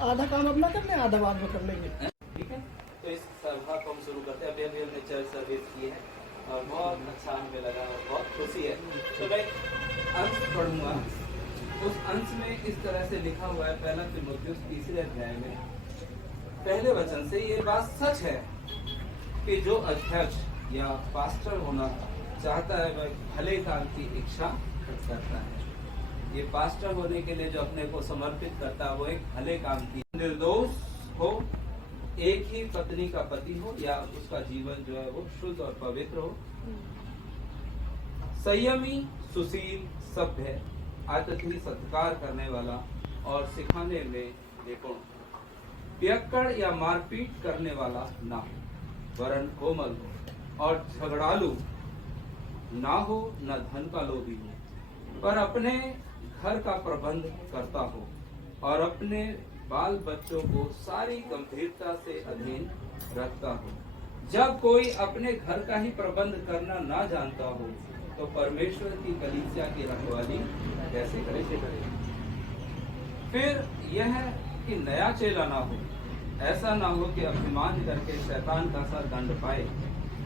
आधा काम अपना कर लें, आधा बाद में कर लेंगे। ठीक है, तो इस सभा को हम शुरू करते हैं। अभी अभी हमने चर्च सर्विस की है और बहुत अच्छा हमें लगा और बहुत खुशी है। तो मैं अंश पढ़ूंगा। उस अंश में इस तरह से लिखा हुआ है, पहला तीमुथियुस 3 अध्याय में पहले वचन से, ये बात सच है कि जो अध्यक्ष या पास्टर होना चाहता है वह भले काम की इच्छा करता है। ये पास्टर होने के लिए जो अपने को समर्पित करता है वो एक भले काम की, निर्दोष हो, एक ही पत्नी का पति हो या उसका जीवन जो है वो शुद्ध और पवित्र हो, संयमी, सुशील, सभ्य, अतिथि सत्कार करने वाला और सिखाने में निपुण, पियक्कड़ या मारपीट करने वाला ना हो, वरन कोमल हो और झगड़ालू ना हो, न धन का लोभी हो, पर अपने घर का प्रबंध करता हो और अपने बाल बच्चों को सारी गंभीरता से अधीन रखता हो। जब कोई अपने घर का ही प्रबंध करना ना जानता हो तो परमेश्वर की कलीसिया की रखवाली कैसे करे? फिर यह कि नया चेला ना हो, ऐसा ना हो कि अभिमान करके शैतान का सा दंड पाए,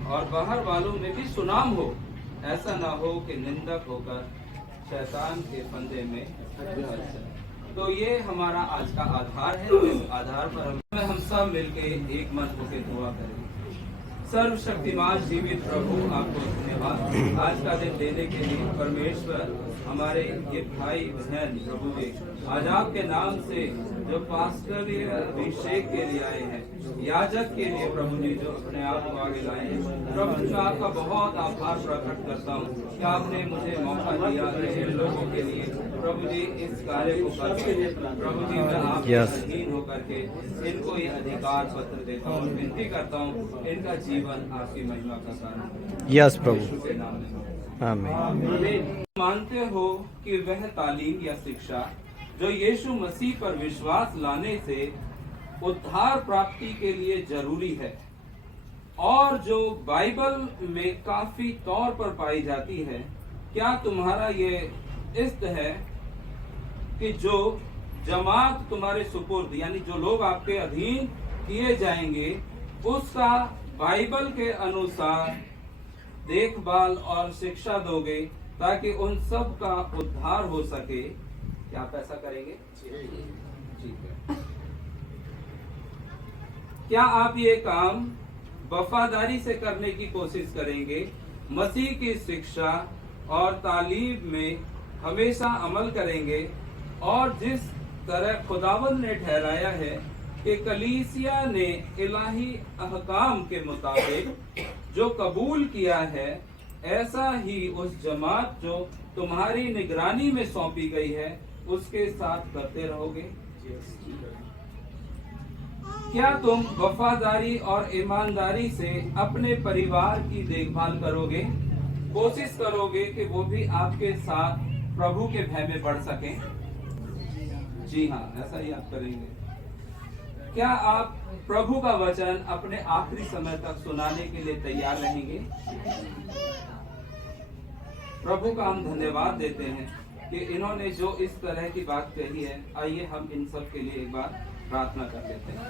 और बाहर वालों में भी सुनाम हो, ऐसा ना हो कि निंदक होकर शैतान के फंदे में फंस जाए। तो ये हमारा आज का आधार है। इस आधार पर हम सब मिलके एक मन होकर दुआ करेंगे। सर्वशक्तिमान जीवित प्रभु, आपको धन्यवाद आज का दिन देने के लिए। परमेश्वर, हमारे ये भाई बहन प्रभु जी आज आपके नाम से जो पास्टरीय अभिषेक के लिए आए हैं, याजक के लिए प्रभु जी जो अपने आप को आगे लाए हैं, प्रभु जी मैं आपका बहुत आभार प्रकट करता हूँ कि आपने मुझे मौका दिया इन लोगों के लिए प्रभु जी इस कार्य को करके। प्रभु जी मैं आपके अधीन होकर के इनको ये अधिकार पत्र देता हूँ, विनती करता हूँ इनका जीवन आपकी महिमा का कारण। यस प्रभु, के नाम में आमीन। मानते हो कि वह तालीम या शिक्षा जो यीशु मसीह पर विश्वास लाने से उद्धार प्राप्ति के लिए जरूरी है और जो बाइबल में काफी तौर पर पाई जाती है, क्या तुम्हारा ये इष्ट है कि जो जमात तुम्हारे सुपुर्द यानी जो लोग आपके अधीन किए जाएंगे उसका बाइबल के अनुसार देखभाल और शिक्षा दोगे ताकि उन सब का उद्धार हो सके? क्या आप ऐसा करेंगे? ठीक है। क्या आप ये काम वफादारी से करने की कोशिश करेंगे? मसीह की शिक्षा और तालीम में हमेशा अमल करेंगे और जिस तरह खुदावंद ने ठहराया है कि कलीसिया ने इलाही अहकाम के मुताबिक जो कबूल किया है, ऐसा ही उस जमात जो तुम्हारी निगरानी में सौंपी गई है उसके साथ करते रहोगे? क्या तुम वफादारी और ईमानदारी से अपने परिवार की देखभाल करोगे? कोशिश करोगे कि वो भी आपके साथ प्रभु के भय में बढ़ सकें? जी हाँ, ऐसा ही आप करेंगे। क्या आप प्रभु का वचन अपने आखिरी समय तक सुनाने के लिए तैयार रहेंगे? प्रभु का हम धन्यवाद देते हैं कि इन्होंने जो इस तरह की बात कही है। आइए हम इन सब के लिए एक बार प्रार्थना कर लेते हैं।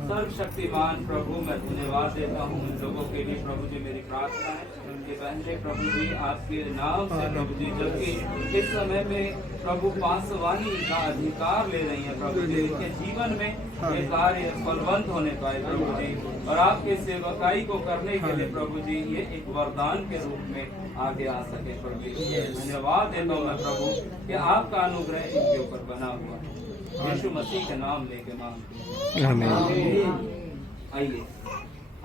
सर्वशक्तिमान प्रभु, मैं धन्यवाद देता हूँ उन लोगों के लिए प्रभु जी। मेरी प्रार्थना है उनके बहने प्रभु जी आपके नाम से प्रभु जी, जबकि इस समय में प्रभु पासवानी का अधिकार ले रही है प्रभु जी, इनके जीवन में ये कार्य फलवंत होने पाए प्रभु जी, और आपके सेवकाई को करने के लिए प्रभु जी ये एक वरदान के रूप में आगे आ सके प्रभु जी। धन्यवाद देता हूँ मैं प्रभु कि आपका अनुग्रह इनके ऊपर बना हुआ है। यीशु मसीह के नाम लेके मांगते हैं, आइए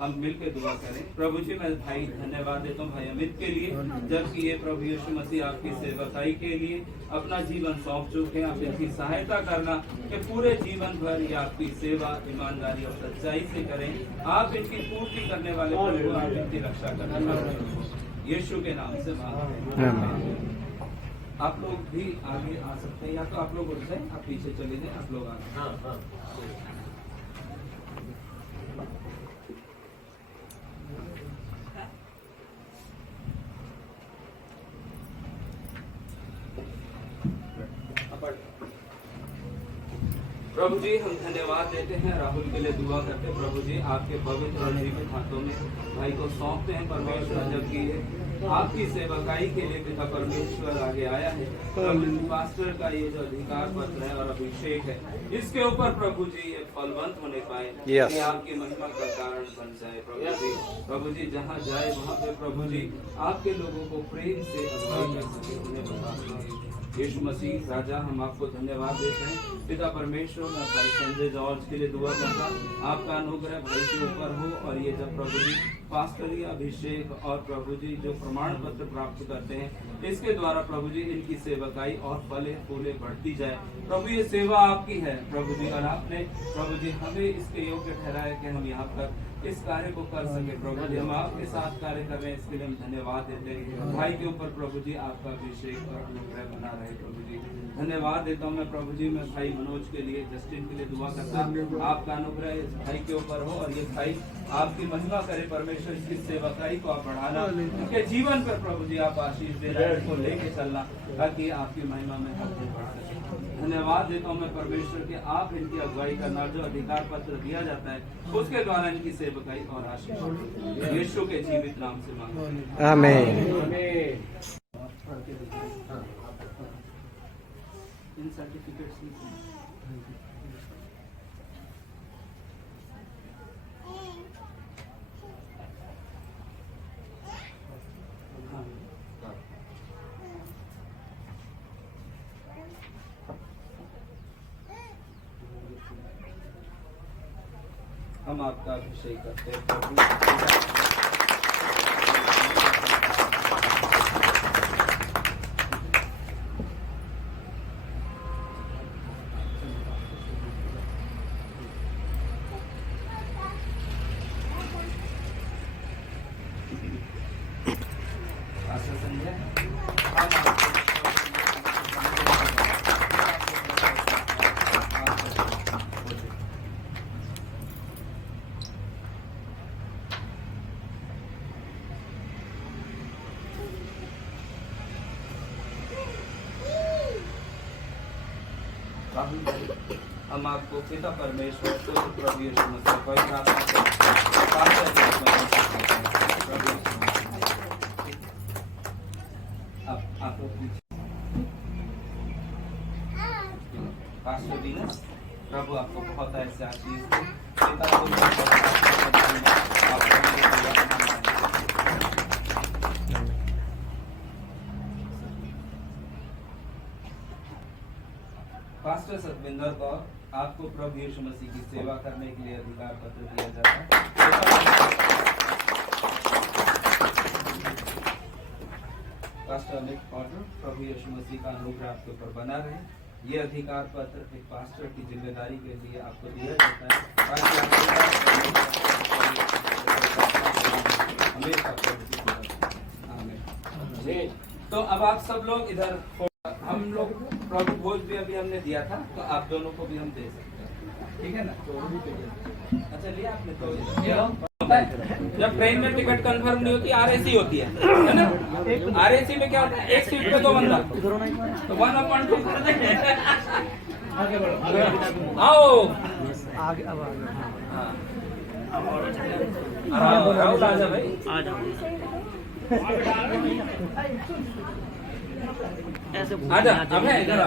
हम मिलकर दुआ करें। प्रभु जी मैं भाई धन्यवाद देता हूँ भाई अमित के लिए, जबकि ये प्रभु यीशु मसीह आपकी सेवकाई के लिए अपना जीवन सौंप चुके हैं। आप इनकी सहायता करना कि पूरे जीवन भर ये आपकी सेवा ईमानदारी और सच्चाई से करें। आप इनकी पूर्ति करने वाले प्रभु, आप इनकी रक्षा करना यीशु के नाम से मांगते हैं। आप लोग भी आगे आ सकते हैं, या तो आप लोग उठ जाए, आप पीछे चले जाए, आप लोग आगे। प्रभु जी हम धन्यवाद देते हैं, राहुल के लिए दुआ करते हैं। प्रभु जी आपके पवित्र और जीवित हाथों में भाई को सौंपते हैं परमेश्वर, जबकि आपकी सेवकाई के लिए पिता परमेश्वर आगे आया है। पास्टर का ये जो अधिकार पत्र है और अभिषेक है, इसके ऊपर प्रभु जी ये फलवंत होने पाए, कि आपकी महिमा का कारण बन जाए। प्रभु जी जहाँ जाए वहाँ पे प्रभु जी आपके लोगों को प्रेम से अगुवाई कर सके, उन्हें बता सके। यीशु मसीह राजा हम आपको धन्यवाद देते हैं। पिता परमेश्वर मैं भाई संजय जॉर्ज के लिए दुआ करता, आपका अनुग्रह भाई के ऊपर हो, और ये जब प्रभु जी पास्टरीय अभिषेक और प्रभु जी जो प्रमाण पत्र प्राप्त करते हैं, इसके द्वारा प्रभु जी इनकी सेवकाई और फले फूले बढ़ती जाए। प्रभु ये सेवा आपकी है प्रभु जी, और आपने प्रभु जी हमें इसके योग्य ठहराया कि हम यहाँ पर इस कार्य को कर सके। प्रभु जी हम आपके साथ कार्य कर रहे हैं, इसके लिए हम धन्यवाद देते हैं। भाई के ऊपर प्रभु जी आपका अभिषेक और अनुग्रह बना रहे। प्रभु जी धन्यवाद देता हूँ मैं प्रभु जी, मैं भाई मनोज के लिए, जस्टिन के लिए दुआ करता हूँ, आपका अनुग्रह इस भाई के ऊपर हो, और ये भाई आपकी महिमा करे परमेश्वर, इसकी सेवकाई को आप बढ़ाना, उनके जीवन पर प्रभु जी आप आशीष देना, इसको लेके चलना, ताकि आपकी महिमा में हर दिन बढ़ सके। धन्यवाद देता हूँ मैं परमेश्वर कि आप इनकी अगुवाई करना, जो अधिकार पत्र दिया जाता है उसके द्वारा इनकी सेवकाई और आशीष यीशु के जीवित नाम से मांगते हैं, आमीन। इन सर्टिफिकेट्स हम आपका अभिषेक करते हैं प्रभु। हम आपको पिता परमेश्वर प्रभु यीशु मसीह पवित्र आत्मा पास्टर दीनस प्रभु आपको बहुत ऐसे आशीष दे। पिता को पास्टर सतविंदर कौर आपको प्रभु यीशु मसीह की सेवा करने के लिए अधिकार पत्र दिया जाता है। पास्टर अमित पॉटर प्रभु यीशु मसीह का अनुग्रह आपके ऊपर बना रहे। ये अधिकार पत्र एक पास्टर की जिम्मेदारी के लिए आपको दिया जाता है, ताकि तो अब आप सब लोग इधर, हम लोग प्रभु भोज भी अभी हमने दिया था, तो आप दोनों को भी हम दे सकते हैं, ठीक है ना? अच्छा लिया आपने तो जब ट्रेन में टिकट कंफर्म नहीं होती, आरएसी होती है ना? आरएसी में क्या होता है, एक सीट पे 2 बंदा, तो 1/2 कर देंगे। आओ आगे, अब राहुल आजा भाई, आ जाओ आजा, अब है इधर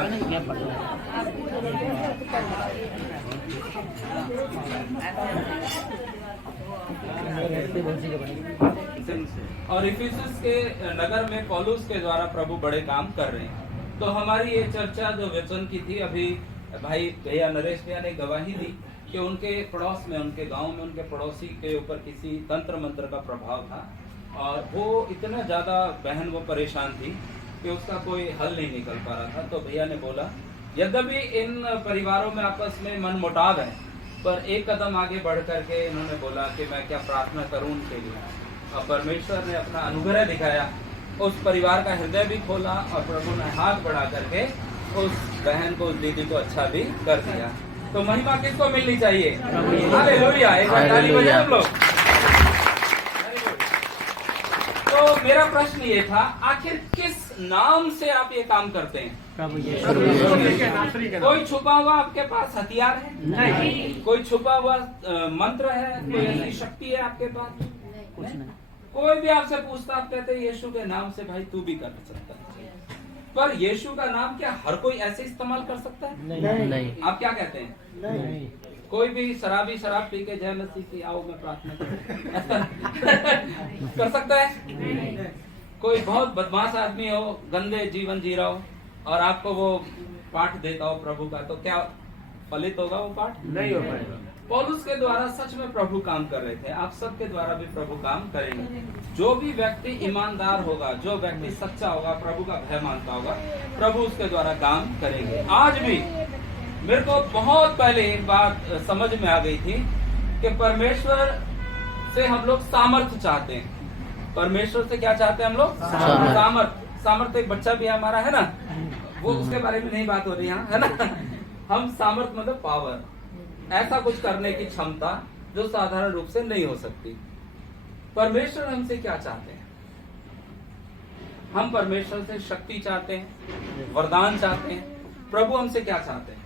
और इफिसुस के नगर में पौलुस के द्वारा प्रभु बड़े काम कर रहे हैं। तो हमारी ये चर्चा जो वचन की थी, अभी भाई भैया नरेश भैया ने गवाही दी कि उनके पड़ोस में, उनके गांव में, उनके पड़ोसी के ऊपर किसी तंत्र मंत्र का प्रभाव था, और वो इतना ज्यादा बहन वो परेशान थी कि उसका कोई हल नहीं निकल पा रहा था। तो भैया ने बोला, यद्यपि इन परिवारों में आपस में मन मुटाव है, पर एक कदम आगे बढ़ करके इन्होंने बोला कि मैं क्या प्रार्थना करूं उनके लिए, और परमेश्वर ने अपना अनुग्रह दिखाया, उस परिवार का हृदय भी खोला, और प्रभु ने हाथ बढ़ा करके उस बहन को, उस दीदी को अच्छा भी कर दिया। तो महिमा किसको मिलनी चाहिए? हालेलुया, एक बार ताली बजाएं हम लोग। तो मेरा प्रश्न ये था, आखिर किस नाम से आप ये काम करते हैं? प्रभु कोई छुपा हुआ आपके पास हथियार है? नहीं। कोई छुपा हुआ मंत्र है? कोई ऐसी शक्ति है आपके पास? कुछ नहीं। कोई भी आपसे पूछता, आप कहते हैं यीशु के नाम से भाई तू भी कर सकता है। पर यीशु का नाम क्या हर कोई ऐसे इस्तेमाल कर सकता है? नहीं। आप क्या कहते हैं? नहीं। कोई भी शराबी शराब पी के जय मसीह की आओ मैं प्रार्थना कर सकता है? कोई बहुत बदमाश आदमी हो, गंदे जीवन जी रहा हो और आपको वो पाठ देता हो प्रभु का, तो क्या फलित होगा वो पाठ? नहीं हो पाएगा। पौलुस के द्वारा सच में प्रभु काम कर रहे थे, आप सबके द्वारा भी प्रभु काम करेंगे। जो भी व्यक्ति ईमानदार होगा, जो व्यक्ति सच्चा होगा, प्रभु का भय मानता होगा, प्रभु उसके द्वारा काम करेंगे। आज भी मेरे को बहुत पहले एक बात समझ में आ गई थी कि परमेश्वर से हम लोग सामर्थ्य चाहते हैं। परमेश्वर से क्या चाहते हैं हम लोग? सामर्थ्य। सामर्थ्य एक बच्चा भी है हमारा, है ना, वो उसके बारे में नहीं बात हो रही यहाँ, है ना। हम सामर्थ्य मतलब पावर, ऐसा कुछ करने की क्षमता जो साधारण रूप से नहीं हो सकती। परमेश्वर हमसे क्या चाहते हैं? हम परमेश्वर से शक्ति चाहते हैं, वरदान चाहते हैं। प्रभु हमसे क्या चाहते हैं?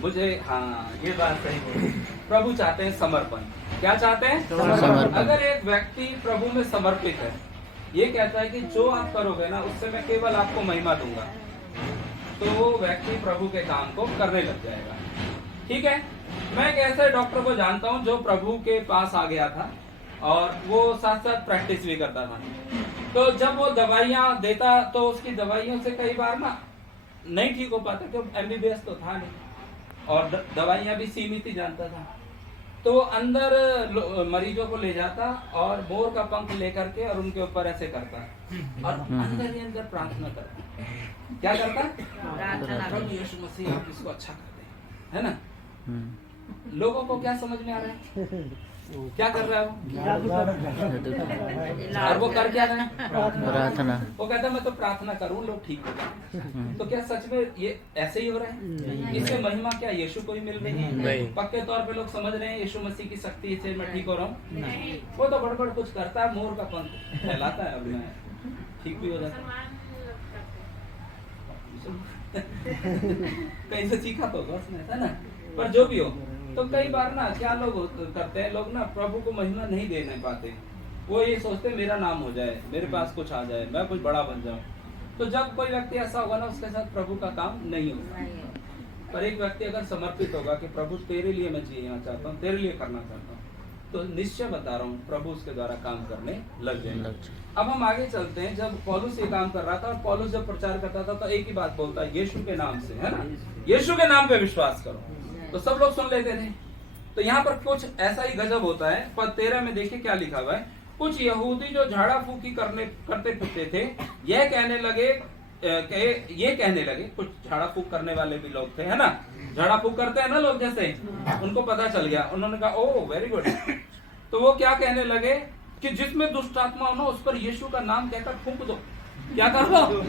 मुझे हाँ ये बात सही बोली। प्रभु चाहते हैं समर्पण। क्या चाहते हैं? समर्पण। अगर एक व्यक्ति प्रभु में समर्पित है, ये कहता है कि जो आप करोगे ना उससे मैं केवल आपको महिमा दूंगा, तो वो व्यक्ति प्रभु के काम को करने लग जाएगा। ठीक है, मैं एक ऐसे डॉक्टर को जानता हूँ जो प्रभु के पास आ गया था और वो साथ साथ प्रैक्टिस भी करता था। तो जब वो दवाइयाँ देता तो उसकी दवाइयों से कई बार ना नहीं ठीक हो पाता, क्योंकि MBBS तो था नहीं और दवाइयाँ भी सीमित ही जानता था। तो वो अंदर मरीजों को ले जाता और मोर का पंख लेकर के और उनके ऊपर ऐसे करता और अंदर ही अंदर प्रार्थना करता। क्या करता? प्रभु यीशु मसीह आप इसको अच्छा कर दें, है ना। लोगों को क्या समझ में आ रहा है? क्या कर रहा है वो? और वो कर क्या रहा है? प्रार्थना। वो कहता है मैं तो प्रार्थना करूं लोग ठीक हो जाए। तो क्या सच में ये ऐसे ही हो रहा है? इससे महिमा क्या यीशु को ही मिल रही है? नहीं। पक्के तौर पे लोग समझ रहे हैं यीशु मसीह की शक्ति से मैं ठीक हो रहा हूँ? वो तो बड़बड़ कुछ करता है, मोर का पंख फैलाता है, अब मैं ठीक भी हो जाता कहीं से सीखा तो होगा उसने, है ना। पर जो भी हो, तो कई बार ना क्या लोग करते हैं, लोग ना प्रभु को महिमा नहीं देने पाते। वो ये सोचते मेरा नाम हो जाए, मेरे पास कुछ आ जाए, मैं कुछ बड़ा बन जाऊं। तो जब कोई व्यक्ति ऐसा होगा ना, उसके साथ प्रभु का काम नहीं होगा। पर एक व्यक्ति अगर समर्पित होगा कि प्रभु तेरे लिए मैं जीना चाहता हूँ, तेरे लिए करना चाहता हूँ, तो निश्चय बता रहा हूँ प्रभु उसके द्वारा काम करने लग जाएंगे। अब हम आगे चलते हैं। जब पौलुस ये काम कर रहा था और पौलुस जब प्रचार करता था तो एक ही बात बोलता है, यीशु के नाम से, है ना, यीशु के नाम पे विश्वास करो। तो सब लोग सुन लेते थे। तो यहाँ पर कुछ ऐसा ही गजब होता है। पद 13 में देखिए क्या लिखा हुआ है। कुछ यहूदी जो झाड़ा फूकी करते फिरते थे, ये कहने लगे, कुछ झाड़ा फूक करने वाले भी लोग थे, है ना, झाड़ा फूक करते हैं ना लोग, जैसे उनको पता चल गया, उन्होंने कहा ओह वेरी गुड। तो वो क्या कहने लगे कि जिसमें दुष्ट आत्मा हो ना उस पर यीशु का नाम कहकर फूंक दो। क्या करो?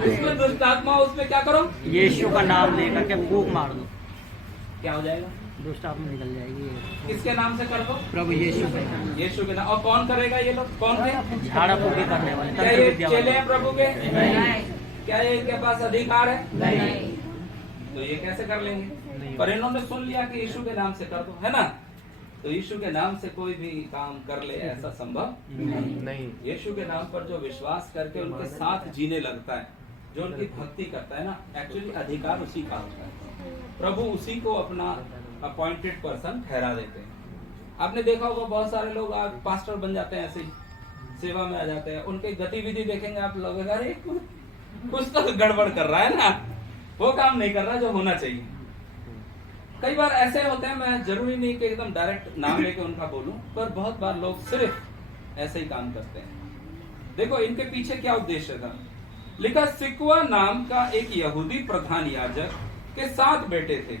जिसमें दुष्ट आत्मा हो उसमें क्या करो? यीशु का नाम लेकर के फूंक मार दो। क्या हो जाएगा? दुष्ट आत्मा निकल जाएगी। किसके नाम से कर दो? प्रभु यीशु का। यीशु के नाम। और कौन करेगा? ये लोग कौन थे? झाड़ा फूकी करने वाले। क्या ये चेले हैं प्रभु के? क्या ये इनके पास अधिकार है? नहीं। तो ये कैसे कर लेंगे? पर इन्होंने सुन लिया कि यीशु के नाम से कर दो, है ना। तो यीशु के नाम से कोई भी काम कर ले, ऐसा संभव नहीं। यीशु के नाम पर जो विश्वास करके उनके साथ जीने लगता है, जो उनकी भक्ति करता है ना, एक्चुअली अधिकार उसी का होता है। प्रभु उसी को अपना अपॉइंटेड पर्सन ठहरा देते हैं। आपने देखा होगा बहुत सारे लोग आज पास्टर बन जाते हैं, ऐसे ही सेवा में आ जाते हैं। उनकी गतिविधि देखेंगे आप लोग, अरे कुछ तो गड़बड़ कर रहा है ना, वो काम नहीं कर रहा जो होना चाहिए। कई बार ऐसे होते हैं, मैं जरूरी नहीं कि एकदम डायरेक्ट नाम लेके उनका बोलूं, पर बहुत बार लोग सिर्फ ऐसे ही काम करते हैं। देखो इनके पीछे क्या उद्देश्य था। लिखा, सिक्वा नाम का एक यहूदी प्रधान याजक के 7 बेटे थे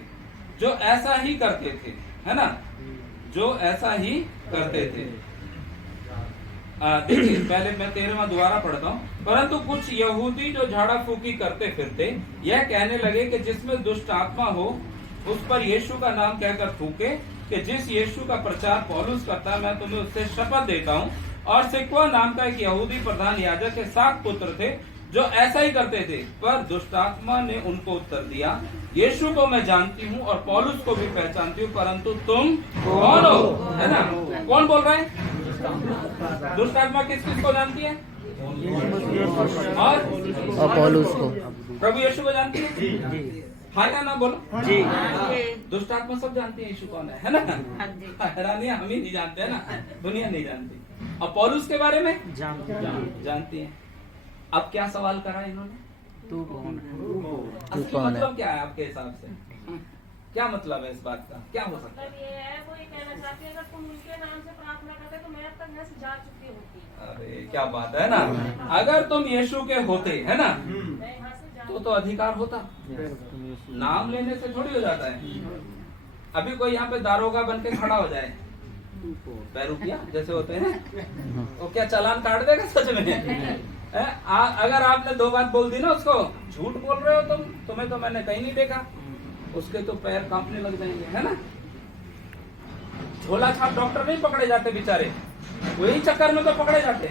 जो ऐसा ही करते थे, है ना, जो ऐसा ही करते थे। देखिए पहले मैं 13वां दोबारा पढ़ता हूँ। परंतु कुछ यहूदी जो झाड़ा फूकी करते फिरते यह कहने लगे कि जिसमें दुष्ट आत्मा हो उस पर यीशु का नाम कहकर थूके, कि जिस यीशु का प्रचार पौलुस करता है, मैं तुम्हें उससे शपथ देता हूँ और सिक्वा नाम का एक यहूदी प्रधान याजक के 7 पुत्र थे जो ऐसा ही करते थे। पर दुष्ट आत्मा ने उनको उत्तर दिया, यीशु को मैं जानती हूँ और पौलुस को भी पहचानती हूँ, परंतु तुम कौन हो? है ना, कौन बोल रहा है? दुष्ट आत्मा किस किस को जानती है? और पौलुस को। प्रभु यीशु को जानती है? जी हाँ या ना बोलो जी। दुष्ट आत्मा सब जानती है यीशु कौन है ना? हैरानी हम ही नहीं जानते है ना, दुनिया नहीं जानती। और पौलुस के बारे में जानती है। अब क्या सवाल करा इन्होंने? तू कौन है? असली मतलब क्या है आपके हिसाब से? क्या मतलब है इस बात का? क्या हो सकता है? मतलब ये है, वो ये कहना चाहती है अगर तुम उनके नाम से प्रार्थना करते तो मैं अब तक यहाँ से जा चुकी होती। अरे क्या बात है ना, अगर तुम यीशु के होते है ना मैं यहाँ से जा तो अधिकार होता। नाम लेने से थोड़ी हो जाता है। अभी कोई यहाँ पे दारोगा बन के खड़ा हो जाए, पैरूपिया जैसे होते हैं, तो क्या चालान काट देगा सच में? अगर आपने 2 बात बोल दी ना उसको, झूठ बोल रहे हो तुम, तुम्हें तो मैंने कहीं नहीं देखा, उसके तो पैर कांपने लग जाएंगे है ना। झोला छाप डॉक्टर नहीं पकड़े जाते बेचारे, वही चक्कर में तो पकड़े जाते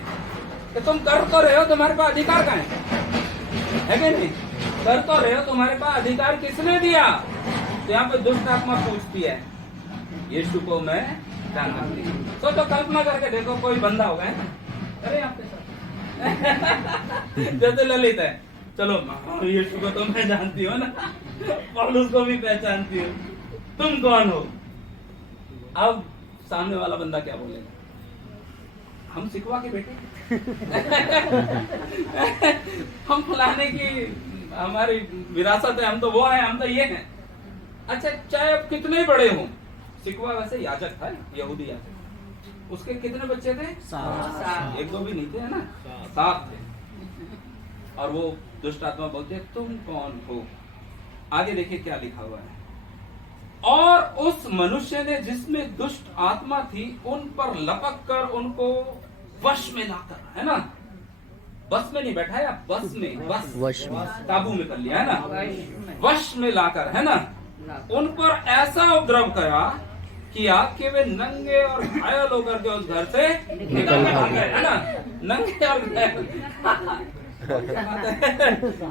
कि तुम कर तो रहे हो, तुम्हारे पास अधिकार कहाँ है कि नहीं? कर तो रहे हो, तुम्हारे पास अधिकार किसने दिया? तो यहाँ पे दुष्ट आत्मा पूछती है, यीशु को मैं जानती हूँ। तो कल्पना करके देखो, कोई बंदा होगा है ना, अरे आपके साथ जैसे ललित है, चलो यीशु को तो मैं जानती हूँ ना, पौलुस को भी पहचानती हूँ, तुम कौन हो? अब सामने वाला बंदा क्या बोलेगा? हम सिकवा के बेटे हम फलाने की हमारी विरासत है, हम तो वो है, हम तो ये हैं। अच्छा, चाहे अब कितने बड़े हों, सिकवा वैसे याजक था, यहूदी याजक, उसके कितने बच्चे थे? 7। 1-2 भी नहीं थे है ना, 7 थे। और वो दुष्ट आत्मा बोलते हैं, तुम कौन हो? आगे देखिए क्या लिखा हुआ है। और उस मनुष्य ने जिसमें दुष्ट आत्मा थी उन पर लपक कर उनको वश में लाकर, है ना, बस में नहीं बैठाया, बस में, बस वश में, काबू में कर लिया है ना, वश में लाकर, है ना, उन पर ऐसा उपद्रव करा किया कि वे नंगे और घायल होकर के उस घर से निकल भागे, है ना, नंगे और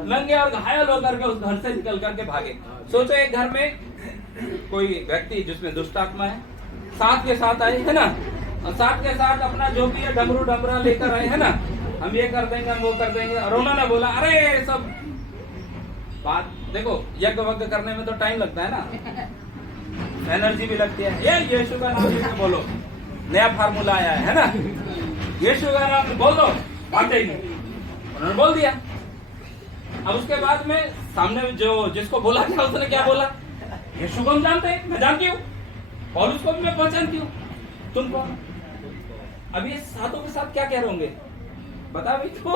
नंगे और घायल होकर के उस घर से निकल करके भागे। सोचो एक घर में कोई व्यक्ति जिसमें दुष्ट आत्मा है, साथ के साथ आए है ना, और साथ के साथ अपना जो भी है डमरू डमरा लेकर आए है ना, हम ये कर देंगे, हम वो कर देंगे। और उन्होंने बोला, अरे सब बात देखो, यज्ञ वज्ञ करने में तो टाइम लगता है ना, एनर्जी भी लगती है। ये यीशु का नाम लेके बोलो, नया फार्मूला आया है ना, यीशु का नाम बोल दो, बात ही नहीं। उन्होंने बोल दिया। अब उसके बाद में सामने जो जिसको बोला गया उसने क्या बोला? यीशु को हम जानते हैं, मैं जानती हूँ, पौलुस को भी मैं पहचानती हूँ, तुम कौन? अब ये सातों के साथ क्या कह रहे होंगे? बता भी तो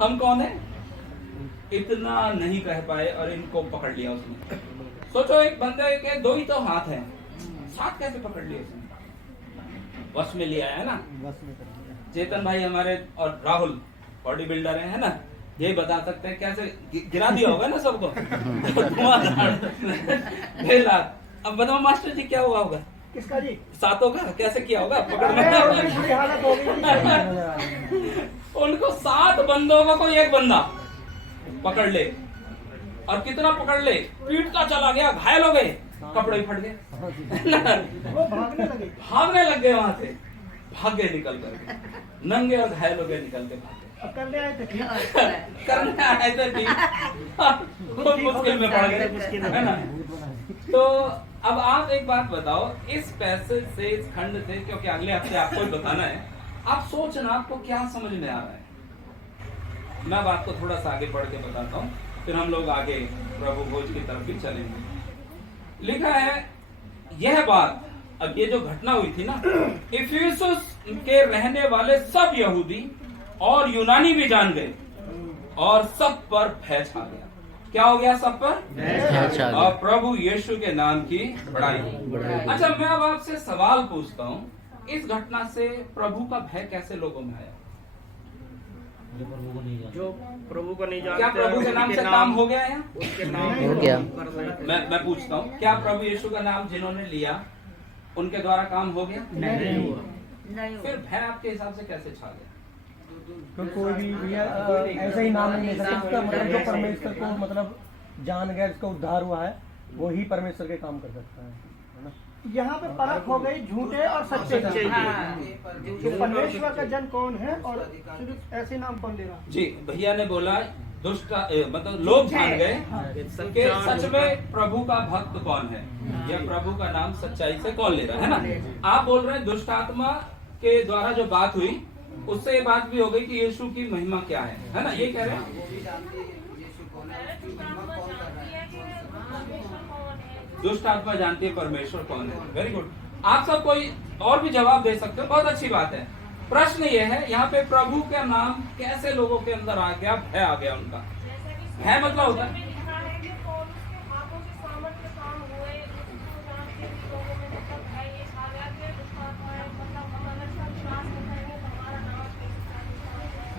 हम कौन है? इतना नहीं कह पाए और इनको पकड़ लिया उसने। सोचो एक बंदे के 2 ही तो हाथ हैं, 7 कैसे पकड़ लिए उसने? बस में लिया है ना। चेतन भाई हमारे और राहुल बॉडी बिल्डर है ना, ये बता सकते हैं कैसे गिरा दिया होगा ना सबको। अब बताओ मास्टर जी क्या हुआ होगा? किसका जी? 7 का कैसे किया होगा पकड़ने? उनको 7 बंदों को कोई एक बंदा पकड़ ले, और कितना पकड़ ले, पीटता चला गया, घायल हो गए, कपड़े फट गए, वो भागने लग गए वहां से, भाग गए निकल करके, नंगे और घायल हो गए निकल के भाग गए। करने आए थे करने आए थे ठीक, खूब मुश्किल में पड़ गए है ना। तो अब आप एक बात बताओ, इस पैसेज से, इस खंड से, क्योंकि अगले हफ्ते आपको बताना है, आप सोचना आपको क्या समझ में आ रहा है। मैं बात को थोड़ा सा आगे बढ़ के बताता हूँ, फिर हम लोग आगे प्रभु भोज की तरफ भी चलेंगे। लिखा है यह बात, अब ये जो घटना हुई थी ना, इफिसुस के रहने वाले सब यहूदी और यूनानी भी जान गए और सब पर भय छा गया। क्या हो गया? सब पर। और प्रभु यीशु के नाम की बड़ाई। अच्छा, मैं अब आपसे सवाल पूछता हूँ, इस घटना से प्रभु का भय कैसे लोगों में आया? जो प्रभु को नहीं जानते, क्या प्रभु के नाम से काम हो गया है? उसके नाम हो गया। मैं पूछता हूँ, क्या प्रभु यीशु का नाम जिन्होंने लिया उनके द्वारा काम हो गया? नहीं हुआ। नहीं फिर भय आपके हिसाब से कैसे छा गया? तो कोई भी भैया ऐसा ही नाम नहीं ले सकता। इसका मतलब जो परमेश्वर को मतलब जान गया, जिसका उद्धार हुआ है, वो ही परमेश्वर के काम कर सकता है ना। यहाँ पे परख हो गई झूठे और सच्चे सच्चे नाम। हाँ। कि परमेश्वर का जन कौन है और सिर्फ ऐसे नाम कौन ले रहा। जी, भैया ने बोला दुष्ट मतलब लोग जान गए कि सच में प्रभु का भक्त कौन है, या प्रभु का नाम सच्चाई से कौन ले रहा है ना। आप बोल रहे हैं दुष्ट आत्मा के द्वारा जो बात हुई उससे ये बात भी हो गई कि यीशु की महिमा क्या है ना, ये कह रहे हैं। दुष्ट आत्मा जानती है परमेश्वर कौन है। Very good. आप सब कोई और भी जवाब दे सकते हो, बहुत अच्छी बात है। प्रश्न ये है यहाँ पे प्रभु का नाम कैसे लोगों के अंदर आ गया, भय आ गया उनका। भय मतलब होता है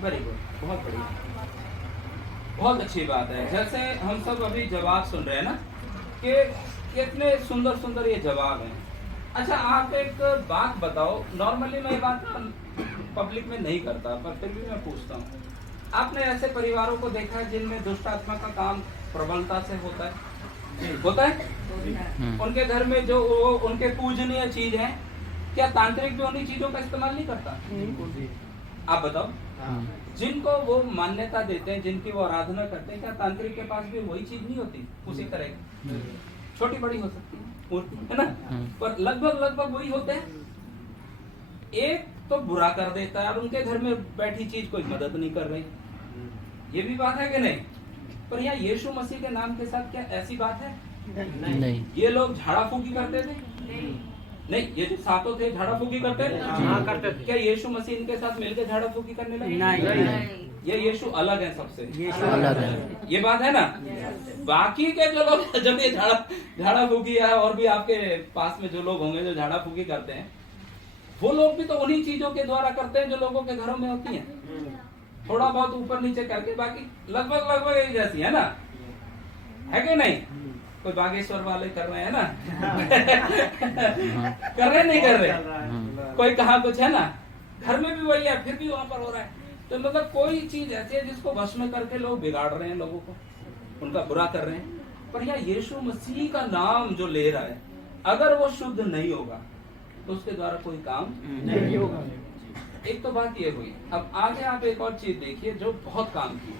वेरी गुड, बहुत बढ़िया, बहुत अच्छी बात है। जैसे हम सब अभी जवाब सुन रहे हैं ना कि कितने सुंदर सुंदर ये जवाब हैं। अच्छा, आप एक बात बताओ, नॉर्मली मैं ये बात पब्लिक में नहीं करता, पर फिर भी मैं पूछता हूँ, आपने ऐसे परिवारों को देखा है जिनमें दुष्ट आत्मा का काम प्रबलता से होता है? होता है। उनके घर में जो उनके पूजनीय चीज है, क्या तांत्रिक भी उन्हीं चीजों का इस्तेमाल नहीं करता? आप बताओ, जिनको वो मान्यता देते हैं, जिनकी वो आराधना करते हैं, क्या तांत्रिक के पास भी वही चीज नहीं होती? उसी तरह की छोटी बड़ी हो सकती है मूर्ति, है ना, पर लगभग वही होते हैं। एक तो बुरा कर देता है और उनके घर में बैठी चीज कोई मदद नहीं कर रही, ये भी बात है कि नहीं? पर यहाँ यीशु मसीह के नाम के साथ क्या ऐसी बात है? नहीं। ये लोग झाड़ा फूकी करते थे? नहीं। ये जो सातों थे झाड़ा फूकी करते थे? हाँ, करते थे। क्या यीशु मसीह इनके साथ मिलकर झाड़ा फूकी करने लगे? नहीं। ये यीशु अलग है सबसे, अलग है। ये बात है ना। बाकी के जो लोग जब ये झाड़ा फूकी है, और भी आपके पास में जो लोग होंगे जो झाड़ा फूकी करते हैं, वो लोग भी तो उन्हीं चीजों के द्वारा करते हैं जो लोगों के घरों में होती हैं, थोड़ा बहुत ऊपर नीचे करके, बाकी लगभग एक जैसी है ना, है कि नहीं? कोई बागेश्वर वाले कर रहे हैं ना कर रहे नहीं कर रहे, कोई कहा कुछ है ना, घर में भी वही है, फिर भी वहां पर हो रहा है। तो मतलब कोई चीज ऐसी है जिसको वश में करके लोग बिगाड़ रहे हैं, लोगों को उनका बुरा कर रहे हैं। पर यह यीशु मसीह का नाम जो ले रहा है, अगर वो शुद्ध नहीं होगा तो उसके द्वारा कोई काम नहीं होगा। एक तो बात ये हुई। अब आगे आप एक और चीज देखिए जो बहुत काम की,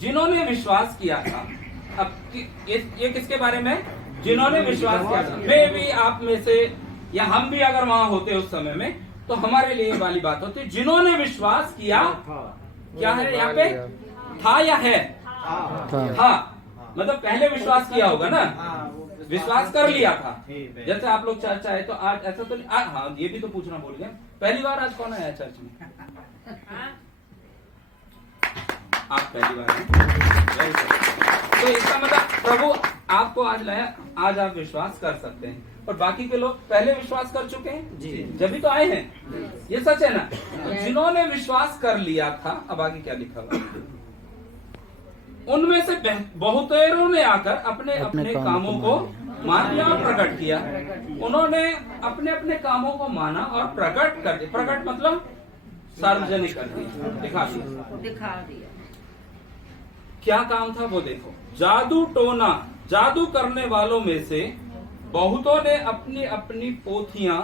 जिन्होंने विश्वास किया था। अब ये किसके बारे में? जिन्होंने विश्वास किया था। मैं भी आप में से या हम भी अगर वहां होते उस समय में, तो हमारे लिए वाली बात होती, जिन्होंने विश्वास किया। क्या है यहाँ पे? था या है? था। मतलब पहले विश्वास किया होगा ना, विश्वास कर लिया था। जैसे आप लोग चर्च आए तो आज ऐसा तो नहीं, हाँ ये भी तो पूछना भूल गए, पहली बार आज कौन आया चर्च में? आप पहली बार हैं। तो इसका मतलब प्रभु आपको आज लाया, आज आप विश्वास कर सकते हैं। और बाकी के लोग पहले विश्वास कर चुके हैं जी, जब भी तो आए हैं। ये सच है ना। जिन्होंने विश्वास कर लिया था, अब आगे क्या लिखा हुआ, उनमें से बहुतेरों ने आकर अपने अपने कामों को मान लिया और प्रकट किया। उन्होंने अपने अपने कामों को माना और प्रकट कर दिया। प्रकट मतलब सार्वजनिक कर दिया, दिखा दिया। क्या काम था वो देखो। जादू टोना, जादू करने वालों में से बहुतों ने अपनी अपनी पोथियां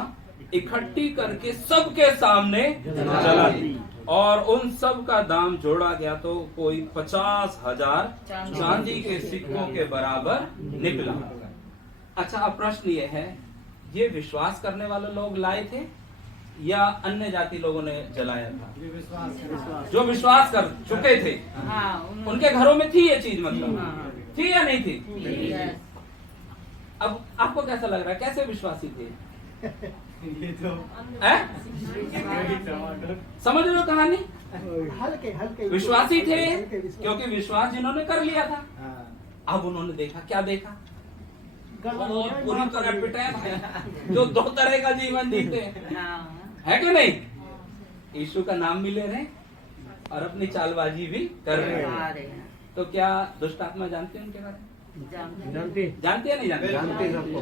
इकट्ठी करके सबके सामने जला दी, और उन सब का दाम जोड़ा गया तो कोई 50,000 चांदी के सिक्कों के बराबर निकला। अच्छा, अब प्रश्न ये है, ये विश्वास करने वाले लोग लाए थे या अन्य जाति लोगों ने जलाया था? जो विश्वास कर चुके थे, उनके घरों में थी ये चीज, मतलब थी या नहीं थी? अब आपको कैसा लग रहा है, कैसे विश्वासी थे? समझ रहे हो कहानी? हल्के विश्वासी थे क्योंकि विश्वास जिन्होंने कर लिया था। अब उन्होंने देखा, क्या देखा? बहुत बुरी तरह पिटे जो दो तरह का जीवन जीते है कि नहीं? यीशु का नाम भी ले रहे और अपनी चालबाजी भी कर रहे हैं। तो क्या दुष्ट आत्मा जानते हैं उनके बारे में? जानते हैं नहीं जानते? जानते सबको।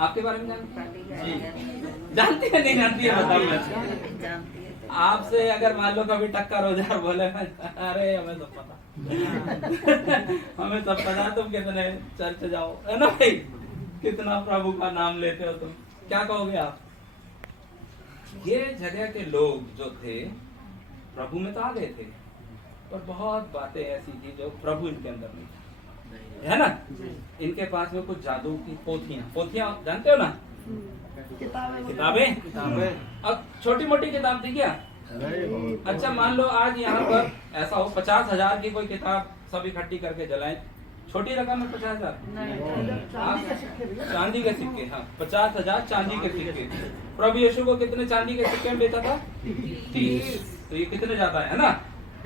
आपके बारे में जानती है? जानती है नहीं जानती है बताइए। आपसे अगर मान लो कभी टक्कर हो जाए, बोले अरे हमें सब पता हमें सब पता, तुम कितने चर्च जाओ, है ना भाई, कितना प्रभु का नाम लेते हो तुम, क्या कहोगे आप? ये जगह के लोग जो थे प्रभु में तो आ गए थे, पर बहुत बातें ऐसी थी जो प्रभु इनके अंदर नहीं थी, है ना। इनके पास में कुछ जादू की पोथियां जानते हो ना, किताबें। अब छोटी मोटी किताब थी क्या? अच्छा मान लो आज यहाँ पर ऐसा हो 50,000 की कोई किताब सब इकट्ठी करके जलाएं, छोटी रकम है 50,000 चांदी के सिक्के। हाँ 50,000 चांदी के सिक्के। प्रभु यीशु को कितने चांदी के सिक्के में बेचा था? 30। तो ये कितने जाता है ना,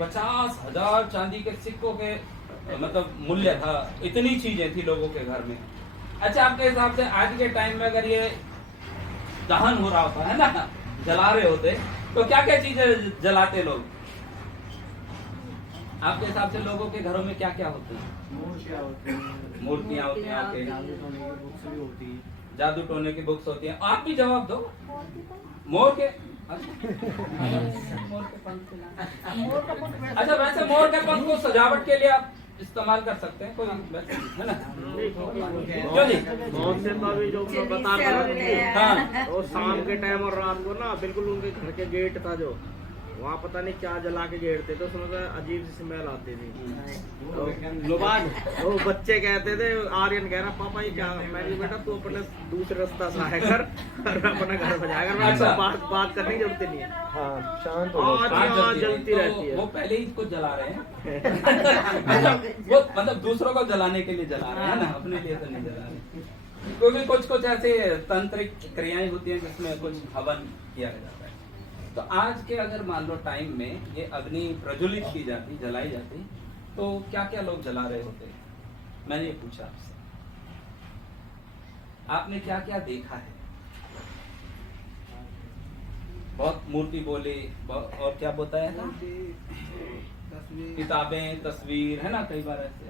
50,000 चांदी के सिक्कों के मतलब मूल्य था, इतनी चीजें थी लोगों के घर में। अच्छा आपके हिसाब से आज के टाइम में अगर ये दहन हो रहा होता है ना, जला रहे होते, तो क्या क्या चीजें जलाते लोग? आपके हिसाब से लोगों के घरों में क्या क्या होते हैं? मूर्तियां होती हैं, जादू टोने की बुक्स होती हैं। आप भी जवाब दो। मोर के अच्छा वैसे मोर के पंख को सजावट के लिए आप इस्तेमाल कर सकते हैं, कोई वैसे है ना, क्यों जी? बहुत से बाबी जो मैं बता रहा हूँ, हाँ और शाम के टाइम और रात को ना बिल्कुल उनके घर के गेट था जो वहाँ पता नहीं क्या जला के गेड़ते थे, उसमें अजीब सी स्मेल आती थी। तो वो बच्चे कहते थे, आर्यन कह रहा पापा ये क्या, मैंने बेटा तू अपने दूसरे रास्ता से आया कर और अपने घर में जाएगा, अच्छा। बात करने की जरूरत नहीं है। हाँ शांत आज जलती रहती है। वो पहले ही इसको जला रहे हैं अच्छा, वो मतलब दूसरों को जलाने के लिए जला रहे हैं ना, अपने लिए तो नहीं जला रहे। क्योंकि कुछ ऐसे तांत्रिक क्रियाएं होती हैं जिसमें कुछ हवन किया जाता है। तो आज के अगर मान लो टाइम में ये अग्नि प्रज्वलित की जाती, जलाई जाती, तो क्या क्या लोग जला रहे होते? मैंने ये पूछा आपसे, आपने क्या क्या देखा है? बहुत मूर्ति बोले और क्या बताया था? किताबें, तस्वीर, है ना, कई बार ऐसे।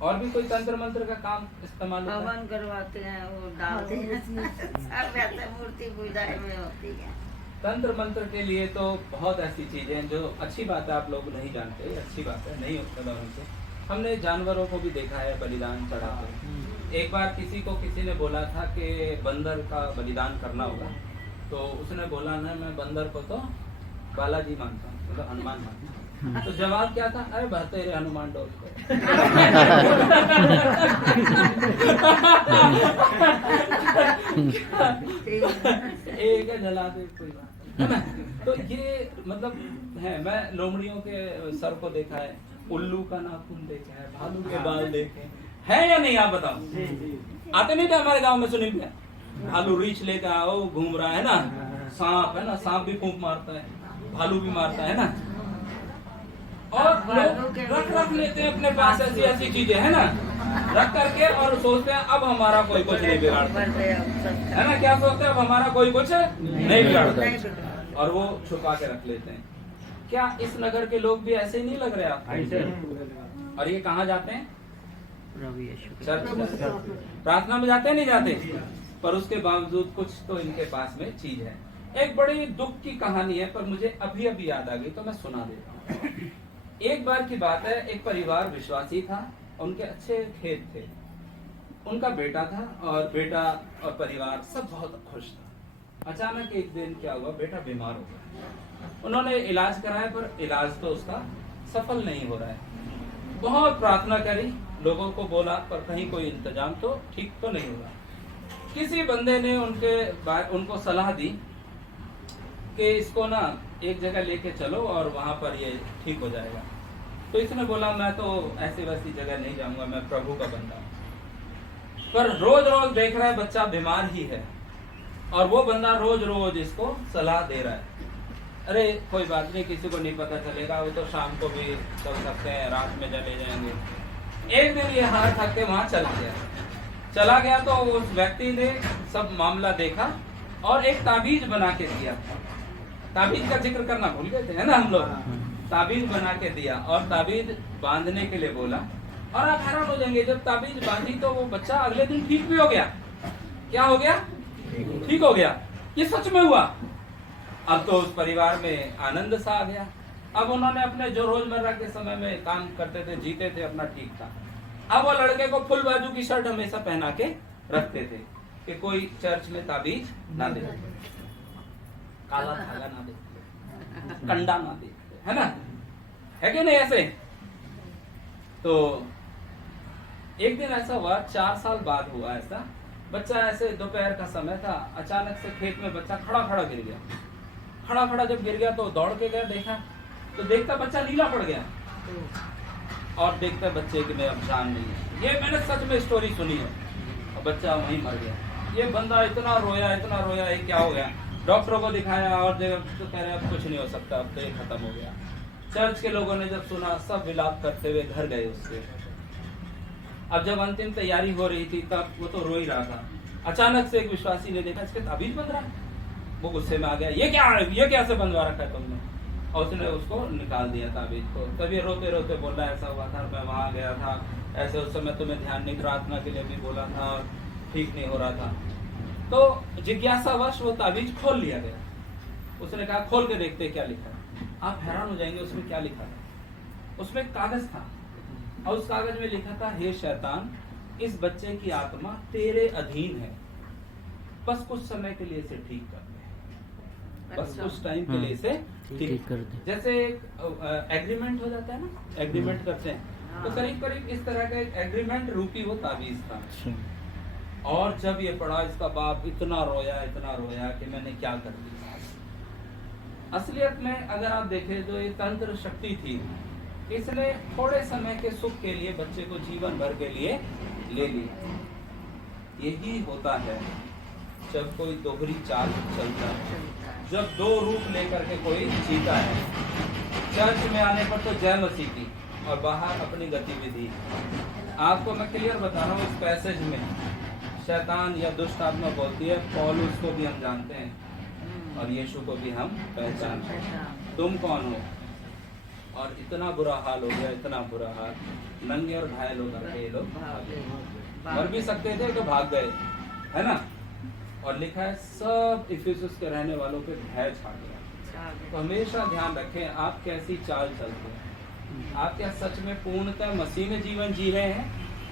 और भी कोई तंत्र मंत्र का काम इस्तेमाल होता है? हवन करवाते हैं, वो डालते हैं, सब वैसे मूर्ति पूजा में होती है। तंत्र मंत्र के लिए तो बहुत ऐसी चीजें जो अच्छी बात है, आप लोग नहीं जानते, अच्छी बात है, नहीं होता उनसे। हमने जानवरों को भी देखा है बलिदान चढ़ाते। एक बार किसी ने बोला था कि बंदर का बलिदान करना होगा, तो उसने बोला ना मैं बंदर को तो बालाजी मानता हूँ, मतलब हनुमान मानता हूँ। तो जवाब क्या था? अरे बहते रे हनुमान डोल को एक है जला दे, कोई बात है ना। तो ये मतलब है, मैं लोमड़ियों के सर को देखा है, उल्लू का नाखून देखा है, भालू के बाल देखे है या नहीं, आप बताओ। आते नहीं थे हमारे गांव में, सुनी क्या? भालू रीछ लेकर आओ, घूम रहा है ना, सांप है ना, सांप भी फूंक मारता है, भालू भी मारता है ना। और लोग रख लेते हैं अपने पास ऐसी ऐसी चीजें, है ना, रख करके और सोचते हैं अब हमारा कोई कुछ नहीं बिगाड़ता, है ना। क्या सोचते हैं? अब हमारा कोई कुछ नहीं बिगाड़ता, और वो छुपा के रख लेते हैं। क्या इस नगर के लोग भी ऐसे ही नहीं लग रहे आपको? और ये कहाँ जाते हैं? चर्च, प्रार्थना में जाते हैं, नहीं जाते? पर उसके बावजूद कुछ तो इनके पास में चीज है। एक बड़ी दुख की कहानी है, पर मुझे अभी अभी याद आ गई तो मैं सुना देता हूँ। एक बार की बात है, एक परिवार विश्वासी था, उनके अच्छे खेत थे, उनका बेटा था, और बेटा और परिवार सब बहुत खुश था। अचानक एक दिन क्या हुआ, बेटा बीमार हो गया। उन्होंने इलाज कराया, पर इलाज तो उसका सफल नहीं हो रहा है। बहुत प्रार्थना करी, लोगों को बोला, पर कहीं कोई इंतजाम तो ठीक तो नहीं हो रहा। किसी बंदे ने उनको सलाह दी कि इसको ना एक जगह लेके चलो और वहां पर ये ठीक हो जाएगा। तो इसने बोला मैं तो ऐसी वैसी जगह नहीं जाऊंगा, मैं प्रभु का बंदा हूं। पर रोज रोज देख रहा है बच्चा बीमार ही है, और वो बंदा रोज रोज इसको सलाह दे रहा है, अरे कोई बात नहीं, किसी को नहीं पता चलेगा, वो तो शाम को भी चल सकते हैं, रात में चले जाएंगे। एक दिन ये हार थक के वहां चला गया तो उस व्यक्ति ने सब मामला देखा और एक ताबीज बना के दिया। ताबीज का जिक्र करना भूल गए थे, है ना हम लोग। ताबीज बना के दिया और ताबीज बांधने के लिए बोला, और आप हैरान हो जाएंगे, जब ताबीज बांधी तो वो बच्चा अगले दिन ठीक भी हो गया। क्या हो गया? ठीक हो गया। ये सच में हुआ। अब तो उस परिवार में आनंद सा आ गया। अब उन्होंने अपने जो रोजमर्रा के समय में काम करते थे, जीते थे, अपना ठीक था। अब वो लड़के को फुल बाजू की शर्ट हमेशा पहना के रखते थे कि कोई चर्च में ताबीज ना दे, काला धागा ना दे, कंडा ना दे, है ना? है कि नहीं ऐसे? तो एक दिन ऐसा हुआ, 4 साल बाद हुआ ऐसा। बच्चा ऐसे दोपहर का समय था, अचानक से खेत में बच्चा खड़ा खड़ा गिर गया। खड़ा खड़ा जब गिर गया तो दौड़ के गया, देखा तो देखता बच्चा नीला पड़ गया और देखता बच्चे की में अब जान नहीं है। ये मैंने सच में स्टोरी सुनी है। और बच्चा वहीं मर गया। ये बंदा इतना रोया, ये क्या हो गया? डॉक्टरों को दिखाया और जगह तो कह रहे अब कुछ नहीं हो सकता, अब तो ये खत्म हो गया। चर्च के लोगों ने जब सुना, सब विलाप करते हुए घर गए उसके। अब जब अंतिम तैयारी हो रही थी तब वो तो रो ही रहा था। अचानक से एक विश्वासी ने देखा इसके ताबीज बंध रहा है। वो गुस्से में आ गया, ये क्या है? ये कैसे बंधवा रखा है तुमने? और उसने उसको निकाल दिया ताबीज को। तभी रोते रोते बोल रहा ऐसा हुआ था, मैं वहां गया था, ऐसे उस समय तुम्हें ध्यान नहीं, प्रार्थना के लिए भी बोला था, ठीक नहीं हो रहा था। तो जिज्ञासावश वो ताबीज खोल लिया गया। उसने कहा खोल के देखते क्या लिखा है। आप हैरान हो जाएंगे उसमें क्या लिखा है। उसमें एक कागज था और उस कागज में लिखा था, हे शैतान, इस बच्चे की आत्मा तेरे अधीन है, बस कुछ समय के लिए इसे ठीक कर दे, बस कुछ टाइम के लिए इसे ठीक कर दे। जैसे एक एग्रीमेंट हो जाता है ना, एग्रीमेंट करते हैं, तो करीब करीब इस तरह का एक एग्रीमेंट रूपी वो ताबीज था। और जब ये पढ़ा, इसका बाप इतना रोया कि मैंने क्या कर दिया। असलियत में अगर आप देखें तो ये तंत्र शक्ति थी, इसने थोड़े समय के सुख के लिए बच्चे को जीवन भर के लिए ले लिया। यही होता है जब कोई दोहरी चाल चलता है, जब दो रूप लेकर के कोई जीता है। चर्च में आने पर तो जय मसीह की और बाहर अपनी गतिविधि। आपको मैं क्लियर बता रहा हूँ, इस पैसेज में शैतान या दुष्ट आत्मा बोलती है, पौलुस को भी हम जानते हैं और यीशु को भी हम पहचानते हैं। तुम कौन हो? और इतना बुरा हाल हो गया, इतना बुरा हाल, नंगे और घायल होकर के ये लोग मर भी सकते थे तो भाग गए, है ना? और लिखा है सब इफिसुस के रहने वालों पे भय छा गया। तो हमेशा ध्यान रखें आप कैसी चाल चलते हैं। आप क्या सच में पूर्णतः मसीह में जीवन जी रहे हैं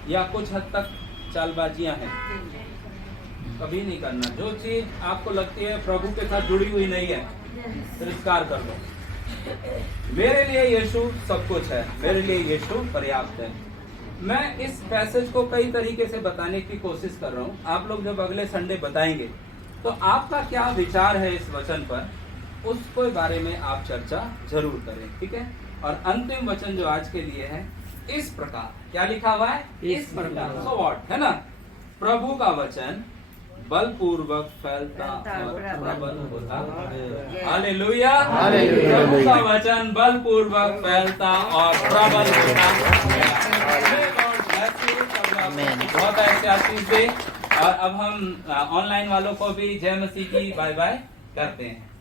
या कुछ हद तक चालबाजियां हैं? कभी नहीं करना। जो चीज आपको लगती है प्रभु के साथ जुड़ी हुई नहीं है, तिरस्कार कर दो। मेरे लिए यीशु सब कुछ है, मेरे लिए यीशु पर्याप्त है। मैं इस पैसेज को कई तरीके से बताने की कोशिश कर रहा हूँ। आप लोग जब अगले संडे बताएंगे तो आपका क्या विचार है इस वचन पर, उसके बारे में आप चर्चा जरूर करें, ठीक है? और अंतिम वचन जो आज के लिए है, इस प्रकार, क्या लिखा हुआ है? इस प्रकार, सो व्हाट, है ना? प्रभु का वचन बलपूर्वक फैलता और प्रबल होता। हालेलुया, प्रभु का वचन बलपूर्वक फैलता और प्रबल होता। बहुत ऐसे आशीष दे। और अब हम ऑनलाइन वालों को भी जय मसीह की बाय बाय करते हैं।